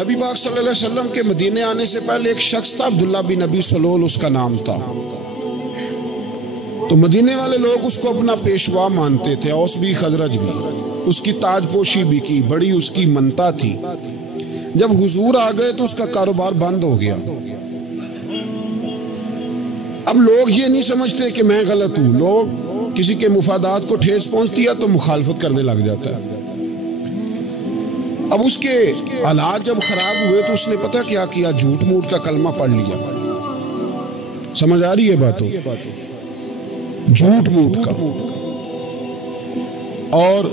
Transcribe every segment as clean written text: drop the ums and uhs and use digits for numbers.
نبی پاک صلی اللہ علیہ وسلم کے مدینے آنے سے پہلے ایک شخص تھا، عبداللہ بن ابی سلول اس کا نام تھا۔ تو مدینے والے لوگ اس کو اپنا پیشوا مانتے تھے، اوس بھی خزرج بھی، اس کی تاج پوشی بھی کی، بڑی اس کی منتا تھی۔ جب حضور آ گئے تو اس کا کاروبار بند ہو گیا۔ اب لوگ یہ نہیں سمجھتے کہ میں غلط ہوں، لوگ کسی کے مفادات کو ٹھیس پہنچتی ہے تو مخالفت کرنے لگ جاتا ہے۔ اب اس کے حالات جب خراب ہوئے تو اس نے پتہ کیا کیا، جھوٹ موٹ کا کلمہ پڑھ لیا۔ سمجھ آ رہی ہے باتوں؟ جھوٹ موٹ کا، اور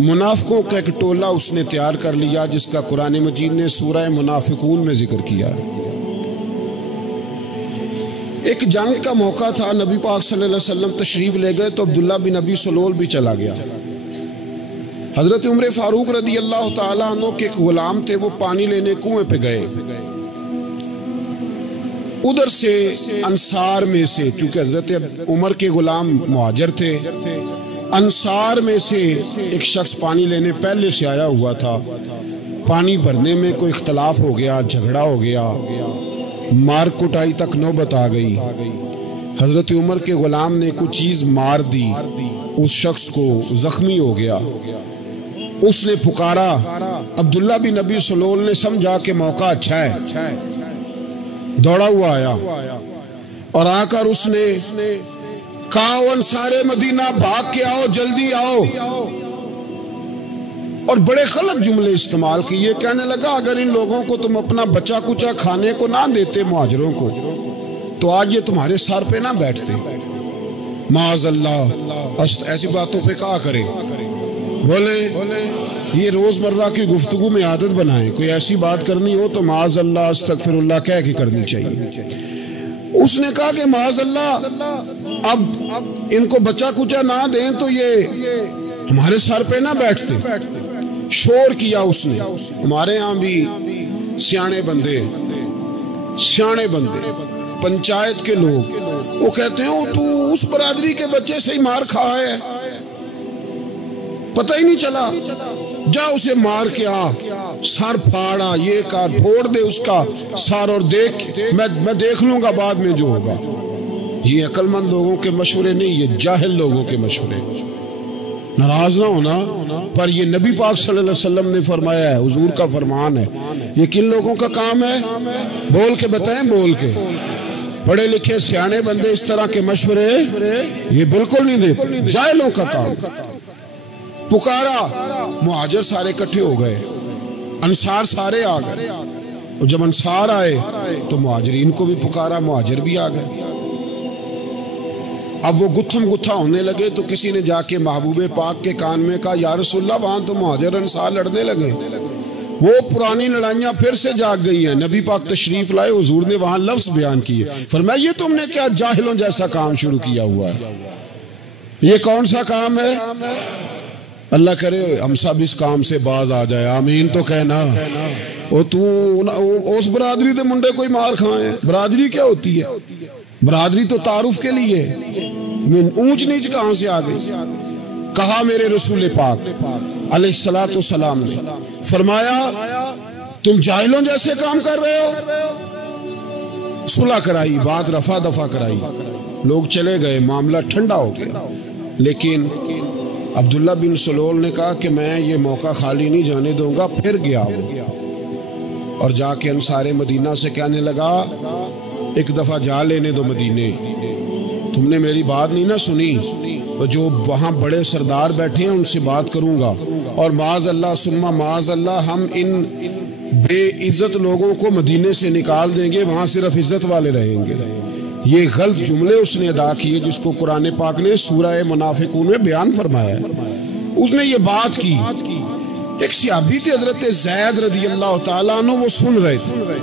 منافقوں کا ایک ٹولہ اس نے تیار کر لیا، جس کا قرآن مجید نے سورہ منافقون میں ذکر کیا۔ ایک جنگ کا موقع تھا، نبی پاک صلی اللہ علیہ وسلم تشریف لے گئے تو عبداللہ بن ابی سلول بھی چلا گیا۔ حضرت عمر فاروق رضی اللہ تعالیٰ عنہ کے ایک غلام تھے، وہ پانی لینے کنویں پہ گئے۔ ادھر سے انصار میں سے، چونکہ حضرت عمر کے غلام مہاجر تھے، انصار میں سے ایک شخص پانی لینے پہلے سے آیا ہوا تھا۔ پانی بھرنے میں کوئی اختلاف ہو گیا، جھگڑا ہو گیا، مار کٹائی تک نوبت آ گئی۔ حضرت عمر کے غلام نے کچھ چیز مار دی، اس شخص کو زخمی ہو گیا۔ اس نے پکارا، عبداللہ بن ابی سلول نے سمجھا کہ موقع اچھا ہے، دوڑا ہوا آیا اور آ کر اس نے کہا، انصار مدینہ بھاگ کے آؤ، جلدی آؤ، اور بڑے غلط جملے استعمال کیے۔ کہنے لگا، اگر ان لوگوں کو تم اپنا بچہ کچا کھانے کو نہ دیتے مہاجروں کو تو آج یہ تمہارے سر پہ نہ بیٹھتے۔ معاذ اللہ، ایسی باتوں پہ کہا کرے، بولے یہ روزمرہ کی گفتگو میں عادت بنائیں، کوئی ایسی بات کرنی ہو تو معاذ اللہ استغفر اللہ کہہ کے کرنی چاہیے۔ اس نے کہا کہ معاذ اللہ، اب ان کو بچہ کچا نہ دیں تو یہ ہمارے سر پہ نہ بیٹھتے۔ شور کیا اس نے۔ ہمارے ہاں بھی سیانے بندے پنچایت کے لوگ وہ کہتے ہیں، تو اس برادری کے بچے سے ہی مار کھا ہے، پتہ ہی نہیں چلا، جا اسے مار کے آ، سر پھاڑا، یہ کار پھوڑ دے اس کا سر، اور دیکھ میں دیکھ لوں گا بعد میں جو ہوگا۔ یہ عقل مند لوگوں کے مشورے نہیں، یہ جاہل لوگوں کے مشورے۔ ناراض نہ ہونا، پر یہ نبی پاک صلی اللہ علیہ وسلم نے فرمایا ہے، حضور کا فرمان ہے۔ یہ کن لوگوں کا کام ہے؟ بول کے بتائیں، بول کے۔ پڑھے لکھے سیانے بندے اس طرح کے مشورے یہ بالکل نہیں دیتے، جاہلوں کا کام۔ پکارا، مہاجر سارے اکٹھے ہو گئے، انصار سارے آ گئے، اور جب انصار آئے تو مہاجرین کو بھی پکارا، مہاجر بھی آ گئے۔ اب وہ گتھم گتھا ہونے لگے تو کسی نے جا کے محبوب پاک کے کان میں کہا، یا رسول اللہ، وہاں تو مہاجر انصار لڑنے لگے۔ وہ پرانی لڑائیاں پھر سے جاگ گئی ہیں۔ نبی پاک تشریف لائے، حضور نے وہاں لفظ بیان کیے، فرمایا، یہ تم نے کیا جاہلوں جیسا کام شروع کیا ہوا ہے؟ یہ کون سا کام ہے؟ اللہ کرے ہم سب اس کام سے باز آ جائے، آمین تو کہنا۔ اور تو اس برادری دے منڈے کوئی مار کھائے، برادری کیا ہوتی ہے؟ برادری تو تعارف کے لیے، اونچ نیچ کہاں سے آ گئی؟ کہا میرے رسول پاک علیہ السلام نے، فرمایا تم جاہلوں جیسے کام کر رہے ہو۔ صلح کرائی، بات رفع دفع کرائی، لوگ چلے گئے، معاملہ ٹھنڈا ہو گیا۔ لیکن عبداللہ بن سلول نے کہا کہ میں یہ موقع خالی نہیں جانے دوں گا۔ پھر گیا وہ، اور جا کے انصار مدینہ سے کہنے لگا، ایک دفعہ جا لینے دو مدینے، تم نے میری بات نہیں نہ سنی تو جو وہاں بڑے سردار بیٹھے ہیں ان سے بات کروں گا، اور معاذ اللہ ثم معاذ اللہ ہم ان بے عزت لوگوں کو مدینے سے نکال دیں گے، وہاں صرف عزت والے رہیں گے۔ یہ غلط جملے اس نے ادا کیے جس کو قرآن پاک نے سورہ منافقون میں بیان فرمایا ہے۔ اس نے یہ بات کی۔ ایک صحابی تھے حضرت زید رضی اللہ تعالیٰ عنہ، وہ سن رہے تھے،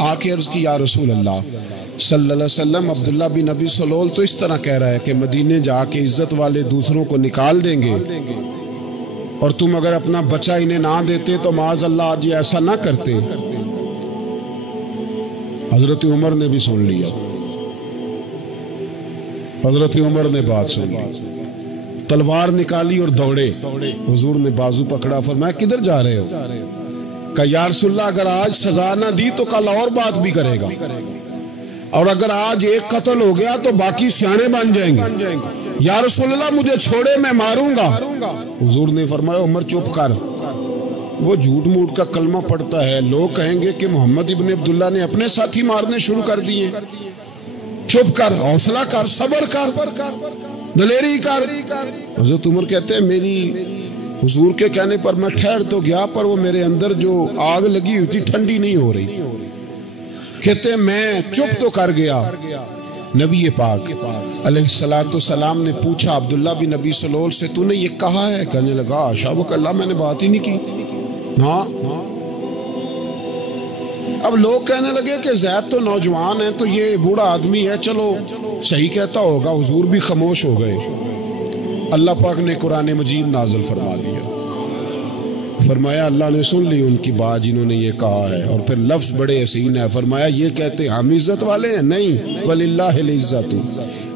آ کے عرض کی، یا رسول اللہ صلی اللہ علیہ وسلم، عبداللہ بن ابی سلول تو اس طرح کہہ رہا ہے کہ مدینے جا کے عزت والے دوسروں کو نکال دیں گے، اور تم اگر اپنا بچہ انہیں نہ دیتے تو معاذ اللہ آج یہ ایسا نہ کرتے۔ حضرت عمر نے بھی سن لیا، حضرت عمر نے بات سن لی، تلوار نکالی اور دوڑے۔ حضور نے بازو پکڑا، فرمایا کدھر جا رہے ہو؟ کہ یا رسول اللہ اگر آج سزا نہ دی تو کل اور بات بھی کرے گا، اور اگر آج ایک قتل ہو گیا تو باقی سیانے بن جائیں گے، یا رسول اللہ مجھے چھوڑے میں ماروں گا۔ حضور نے فرمایا عمر چپ کر، وہ جھوٹ موٹ کا کلمہ پڑھتا ہے، لوگ کہیں گے کہ محمد ابن عبداللہ نے اپنے ساتھی مارنے شروع کر دیے، چپ کر، حوصلہ کر، صبر کر، دلیری کر۔ حضرت عمر کہتے ہیں میری حضور کے کہنے پر میں ٹھہر تو گیا، پر وہ میرے اندر جو آگ لگی ہوئی تھی ٹھنڈی نہیں ہو رہی۔ کہتے ہیں میں چپ تو کر گیا۔ نبی پاک علیہ السلام نے پوچھا عبداللہ بن نبی سلول سے تو نے یہ کہا ہے؟ کہنے لگا شابک اللہ میں نے بات ہی نہیں کی۔ ہاں اب لوگ کہنے لگے کہ زید تو نوجوان ہے تو یہ بوڑھا آدمی ہے، چلو صحیح کہتا ہوگا۔ حضور بھی خاموش ہو گئے۔ اللہ پاک نے قرآن مجید نازل فرما دیا، فرمایا اللہ نے سن لی ان کی بات جنہوں نے یہ کہا ہے، اور پھر لفظ بڑے حسین ہے، فرمایا یہ کہتے ہم عزت والے ہیں؟ نہیں، وَلِلَّهِ الْعِزَّةُ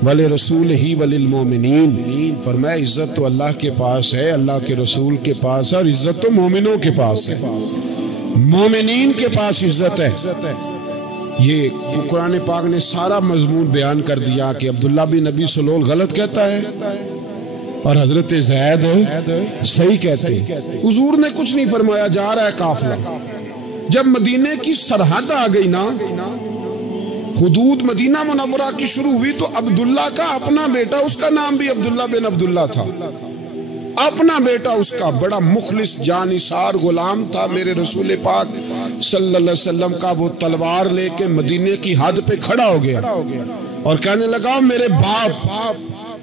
وَلِرَسُولِهِ وَلِلْمُؤْمِنِينَ، فرمایا عزت تو اللہ کے پاس ہے، اللہ کے رسول کے پاس ہے، اور عزت تو مومنوں کے پاس ہے، مومنین کے پاس عزت ہے۔ یہ قرآن پاک نے سارا مضمون بیان کر دیا کہ عبداللہ بن نبی سلول غلط کہتا ہے اور حضرت زید صحیح کہتے ہیں۔ حضور نے کچھ نہیں فرمایا، جا رہا ہے قافلہ۔ جب مدینے کی سرحد آ گئی نا، حدود مدینہ منورہ کی شروع ہوئی، تو عبداللہ کا اپنا بیٹا، اس کا نام بھی عبداللہ بن عبداللہ تھا، اپنا بیٹا اس کا بڑا مخلص جانثار غلام تھا میرے رسول پاک صلی اللہ علیہ وسلم کا، وہ تلوار لے کے مدینے کی حد پہ کھڑا ہو گیا اور کہنے لگا میرے باپ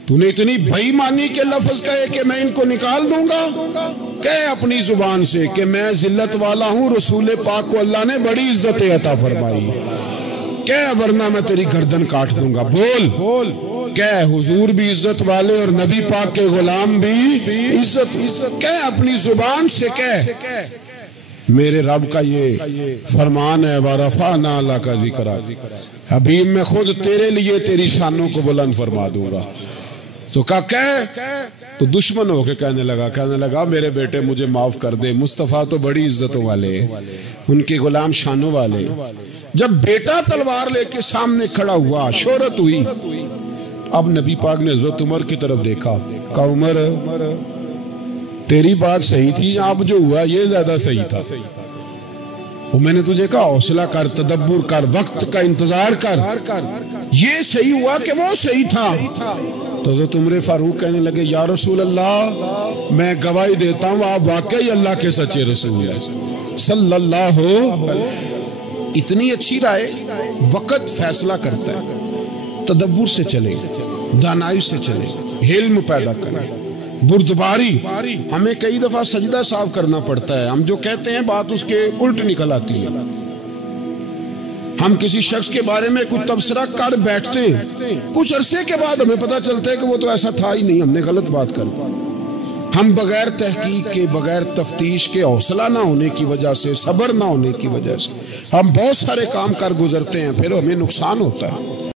تو نے اتنی بے ایمانی کے لفظ کہے کہ میں ان کو نکال دوں گا؟ کہے اپنی زبان سے کہ میں ذلت والا ہوں، رسول پاک کو اللہ نے بڑی عزت عطا فرمائی، کہے ورنہ میں تیری گردن کاٹ دوں گا۔ بول کہے حضور بھی عزت والے اور نبی پاک کے غلام بھی عزت، کہے اپنی زبان سے کہے میرے رب کا یہ فرمان ہے وَرَفَعْنَا لَكَ ذِكْرَكَ، حبیب میں خود تیرے لیے تیری شانوں کو بلند فرما دوں گا۔ تو تو دشمن ہو کے کہنے لگا میرے بیٹے مجھے معاف کر دے، مصطفیٰ تو بڑی عزتوں والے، ان کے غلام شانوں والے۔ جب بیٹا تلوار لے کے سامنے کھڑا ہوا، شہرت ہوئی، اب نبی پاک نے حضرت عمر کی طرف دیکھا، کہا عمر تیری بات صحیح تھی، اب جو ہوا یہ زیادہ صحیح تھا، وہ میں نے تجھے کہا حوصلہ کر، تدبر کر، وقت کا انتظار کر، یہ صحیح ہوا کہ وہ صحیح تھا۔ تو حضرت عمر فاروق کہنے لگے یا رسول اللہ میں گواہی دیتا ہوں آپ واقعی اللہ کے سچے رسول ہیں صلی اللہ علیہ۔ اتنی اچھی رائے، وقت فیصلہ کرتا ہے، تدبر سے چلے، دانائی سے چلے، علم پیدا کریں، بردباری۔ ہمیں کئی دفعہ سجدہ صاف کرنا پڑتا ہے، ہم جو کہتے ہیں بات اس کے الٹ نکل آتی ہے۔ ہم کسی شخص کے بارے میں کچھ تبصرہ کر بیٹھتے ہیں، کچھ عرصے کے بعد ہمیں پتہ چلتا ہے کہ وہ تو ایسا تھا ہی نہیں، ہم نے غلط بات کر۔ ہم بغیر تحقیق کے، بغیر تفتیش کے، حوصلہ نہ ہونے کی وجہ سے، صبر نہ ہونے کی وجہ سے ہم بہت سارے کام کر گزرتے ہیں، پھر ہمیں نقصان ہوتا ہے۔